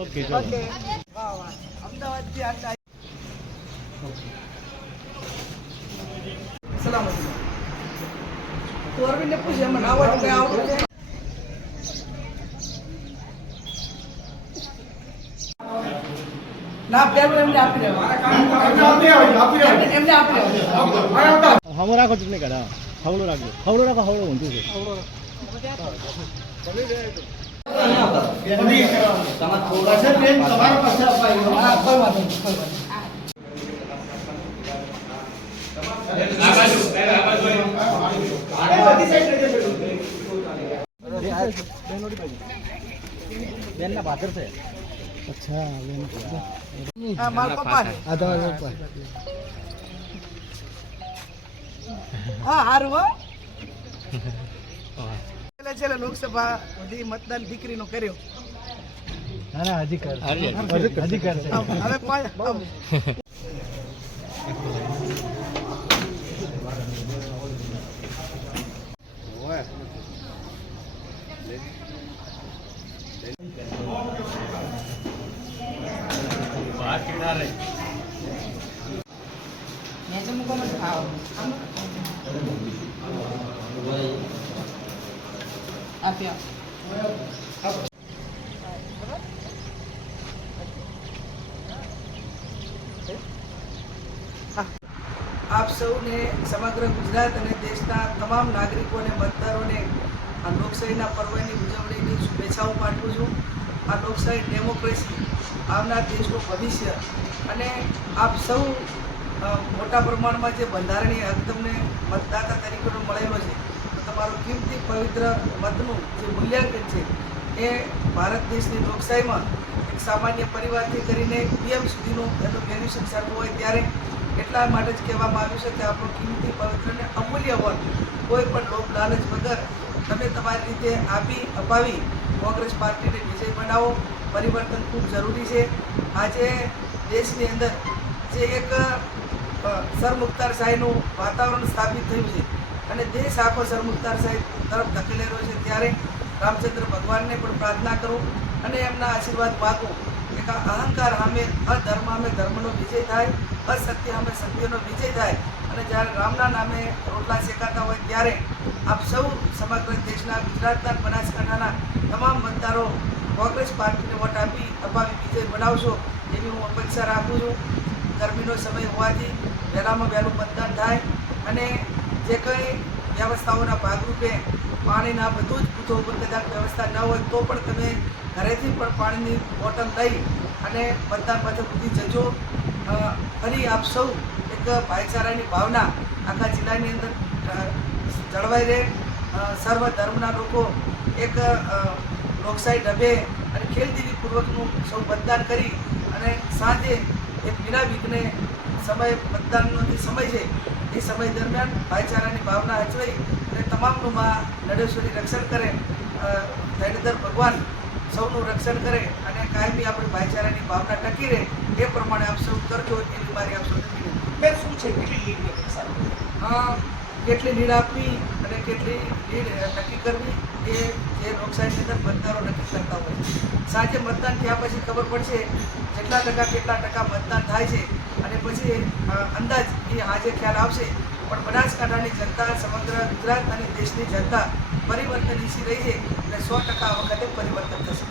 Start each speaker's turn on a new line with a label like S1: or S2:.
S1: Okay
S2: okay. વાહ વાહ. અમદાવાદથી આટલા સલામતી તું અરવિંદને પૂછે મને ના હોય તો કંઈ આવડતું છે? ના પેલું એમને આપી દેવાનું એમને એમને આપી દેવાનું
S3: હમો રાખો ચૂંટણી કાઢ હવળો રાખજો. હવળો રાખો હવળો ઊંધું છે. બેન ના પાછળ છે અચ્છા બેન
S2: હા મારા પપ્પાને
S3: આધાર ઉપર
S2: હા હારું હો. છેલ્લે છેલ્લે લોકસભા સુધી મતદાન દીકરીનો કર્યો.
S3: ના ના હજી કર હજી કર
S2: આપ સૌને સમગ્ર ગુજરાત અને દેશના તમામ નાગરિકોને, મતદારોને આ લોકશાહીના પર્વની ઉજવણીની શુભેચ્છાઓ પાઠવું છું. આ લોકશાહી ડેમોક્રેસી આવનાર દેશનું ભવિષ્ય અને આપ સૌ મોટા પ્રમાણમાં જે બંધારણીય હક તમને મતદાતા તરીકેનો મળેલો છે તમારું કિંમતી પવિત્ર મતનું જે મૂલ્યાંકન છે એ ભારત દેશની લોકશાહીમાં એક સામાન્ય પરિવારથી કરીને પીએમ સુધીનું એનું વેલ્યુશન સરખું હોય ત્યારે એટલા માટે જ કહેવામાં આવ્યું છે કે આપણો કિંમતી પવિત્ર અને અમૂલ્ય વોટ, કોઈ પણ લોક લાલચ વગર તમે તમારી રીતે આપી, અપાવી, કોંગ્રેસ પાર્ટીને વિજય બનાવો, પરિવર્તન ખૂબ જરૂરી છે. આજે દેશની અંદર જે એક સરમુખતારશાહીનું વાતાવરણ સ્થાપિત થયું છે. અને દેશ આખો સાહેબ તરફ ધકેલેલો છે, ત્યારે રામચંદ્ર ભગવાનને પણ પ્રાર્થના કરું અને એમના આશીર્વાદ માગું. કે અહંકાર સામે અધર્મ સામે ધર્મનો વિજય થાય અસત્ય સામે સત્યનો વિજય થાય. અને જ્યારે રામના નામે રોટલા શેકાતા હોય, ત્યારે આપ સૌ સમગ્ર દેશના, ગુજરાતના, બનાસકાંઠાના તમામ મતદારો કોંગ્રેસ પાર્ટીને વોટ આપી, અપાવી વિજય બનાવશો એવી હું અપેક્ષા રાખું છું. ગરમીનો સમય હોવાથી વહેલામાં વહેલું મતદાન થાય અને જે કંઈ વ્યવસ્થાઓના ભાગરૂપે પાણીના બધું જ બૂથો ઉપર કદાચ વ્યવસ્થા ન હોય તો પણ તમે ઘરેથી પણ પાણીની બોટલ લઈ અને મતદાન પાસે બુદ્ધિ જજો ફરી આપ સૌ એક ભાઈચારાની ભાવના આખા જિલ્લાની અંદર જળવાઈ રહે. સર્વ ધર્મના લોકો એક લોકશાહી ઢબે અને ખેલદિલીપૂર્વકનું સૌ મતદાન કરી અને સાંજે એક વિના વિઘ્ને સમય મતદાનનો જે સમય છે એ સમય દરમિયાન ભાઈચારાની ભાવના અચવાઈ અને તમામનું માં નડેશ્વરી રક્ષણ કરે અ, ધૈર્યધર ભગવાન સૌનું રક્ષણ કરે અને કાયમી આપણી ભાઈચારાની ભાવના ટકી રહે એ પ્રમાણે આપ સૌ કરજો એવી મારી આપ સૌને
S4: વિનંતી. શું છે? કેટલી લીડ
S2: કેટલી લીડ આપવી અને કેટલી લીડ નક્કી કરવી એ જે લોકશાહીની અંદર મતદારો નક્કી કરતા હોય સાંજે મતદાન થયા પછી ખબર પડશે જેટલા ટકા કેટલા ટકા મતદાન થાય છે અને પછી અંદાજ એ આજે ખ્યાલ આવશે. પણ બનાસકાંઠાની જનતા, સમગ્ર ગુજરાત અને દેશની જનતા પરિવર્તન ઈચ્છી રહી છે એટલે સો ટકા વખતે પરિવર્તન થશે.